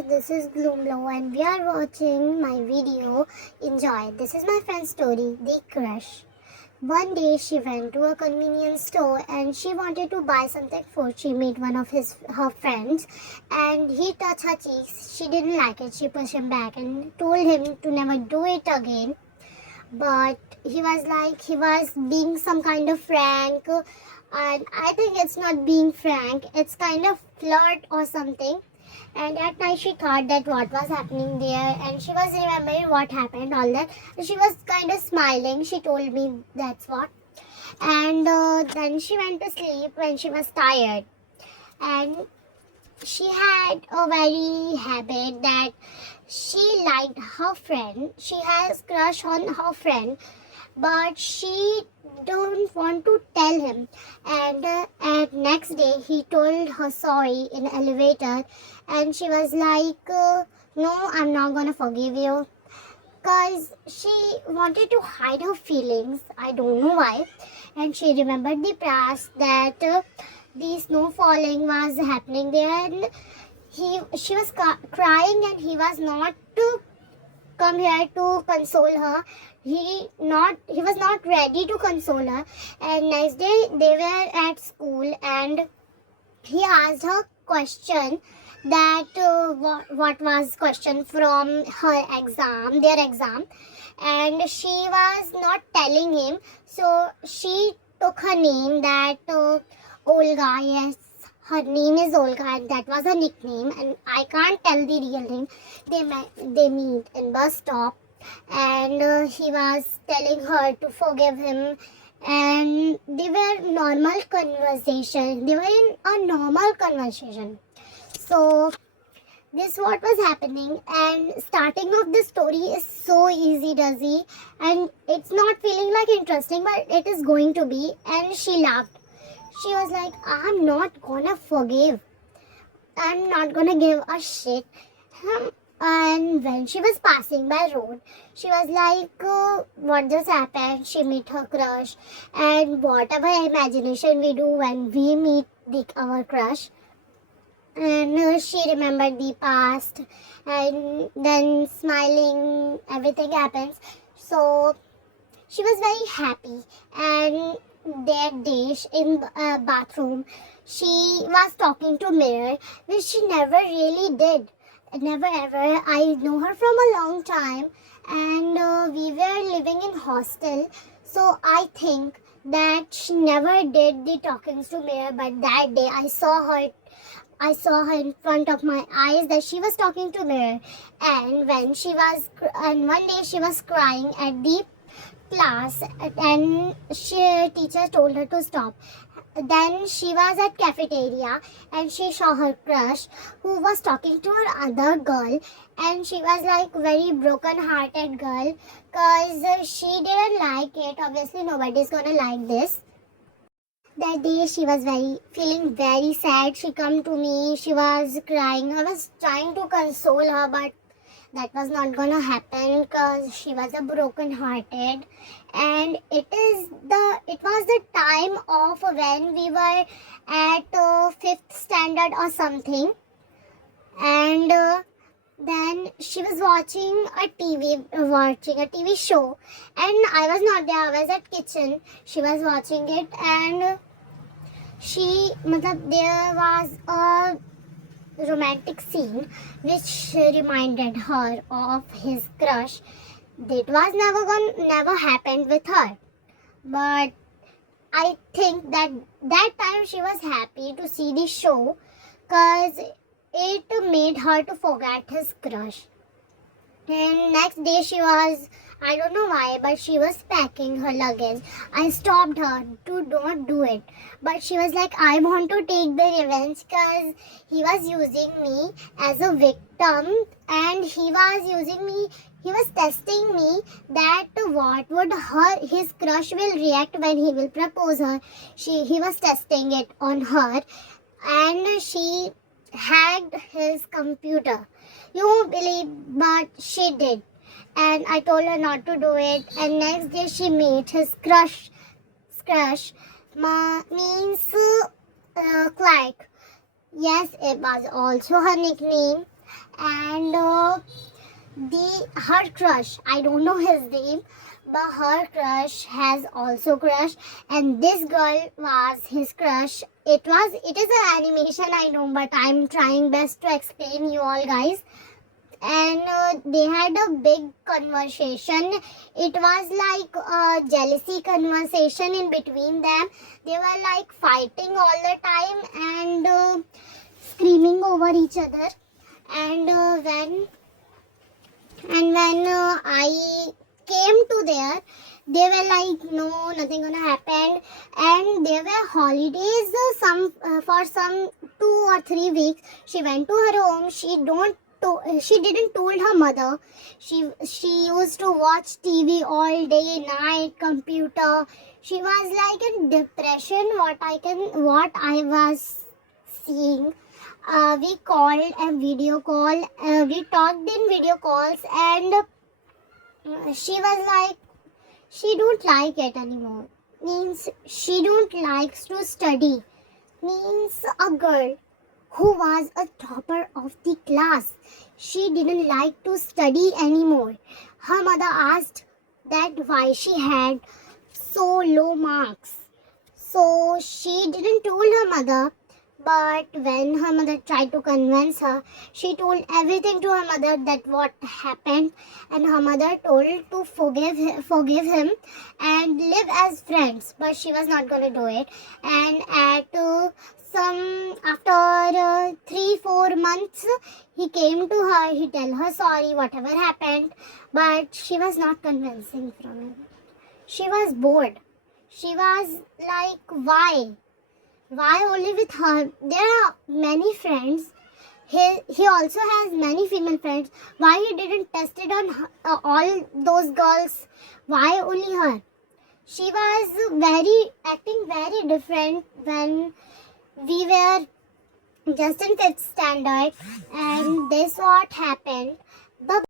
guys, this is Gloomlow and we are watching my video. Enjoy. This is my friend's story, The Crush. One day she went to a convenience store and she wanted to buy something for she met one of her friends and he touched her cheeks. She didn't like it. She pushed him back and told him to never do it again. But he was being some kind of frank, and I think it's not being frank, it's kind of flirt or something. And at night she thought that what was happening there and she was remembering what happened, all that. She was kind of smiling. She told me that's what. And then she went to sleep when she was tired. And she had a very habit that she liked her friend. She has crush on her friend, but she don't want to tell him. And at next day he told her sorry in elevator, and she was like, no, I'm not gonna forgive you, because she wanted to hide her feelings. I don't know why. And she remembered the past that the snow falling was happening there, and she was crying, and he was not to come here to console her. He was not ready to console her. And next day they were at school and he asked her question that what was question from their exam, and she was not telling him. So she took her name, that Olga. Yes, her name is Olga and that was her nickname, and I can't tell the real name. They meet in bus stop, and he was telling her to forgive him, and they were normal conversation. They were in a normal conversation. So this what was happening, and starting of the story is so easy dozy, and it's not feeling like interesting, but it is going to be. And she laughed. She was like, I'm not gonna forgive. I'm not gonna give a shit. And when she was passing by road, she was like, what just happened? She met her crush, and whatever imagination we do when we meet our crush. And she remembered the past, and then smiling, everything happens. So she was very happy. And that day in bathroom, she was talking to mirror, which she never really did. Never ever. I know her from a long time, and we were living in hostel. So I think that she never did the talkings to mirror. But that day I saw her in front of my eyes that she was talking to mirror. And one day she was crying at the class, and teacher told her to stop. Then she was at cafeteria and she saw her crush who was talking to her other girl, and she was like very broken hearted girl, because she didn't like it. Obviously nobody's gonna like this. That day she was feeling very sad. She come to me, she was crying. I was trying to console her, but that was not gonna happen because she was a broken hearted. And it was the time of when we were at fifth standard or something. And then she was watching a TV show, and I was not there. I was at kitchen. She was watching it, and there was a romantic scene which reminded her of his crush. That was never happened with her, but I think that time she was happy to see the show, because it made her to forget his crush. And next day I don't know why, but she was packing her luggage. I stopped her to don't do it. But she was like, I want to take the revenge, because he was using me as a victim, and he was testing me that what would his crush will react when he will propose her. He was testing it on her, and she hacked his computer. You won't believe, but she did. And I told her not to do it. And next day she met his crush. Means Clark. Yes, it was also her nickname. and her crush, I don't know his name, but her crush has also crush, and this girl was his crush. It is an animation, I know, but I'm trying best to explain you all, guys. And they had a big conversation. It was like a jealousy conversation in between them. They were like fighting all the time and screaming over each other. And when I came to there, they were like, no, nothing gonna happen. And there were holidays, for some 2 or 3 weeks. She went to her home. She didn't told her mother. She used to watch TV all day, night, computer. She was like in depression. What I was seeing. We called a video call. We talked in video calls, and she was like, she don't like it anymore. Means she don't likes to study. Means a girl who was a topper of the class, she didn't like to study anymore. Her mother asked that why she had so low marks. So she didn't tell her mother, but when her mother tried to convince her, she told everything to her mother that what happened, and her mother told to forgive him and live as friends, but she was not going to do it. And at after 3-4 months, he came to her. He tell her sorry, whatever happened, but she was not convincing from him. She was bored. She was like, why? Why only with her? There are many friends. He also has many female friends. Why he didn't test it on all those girls? Why only her? She was acting very different when we were just in 5th standard, and this what happened. Bye.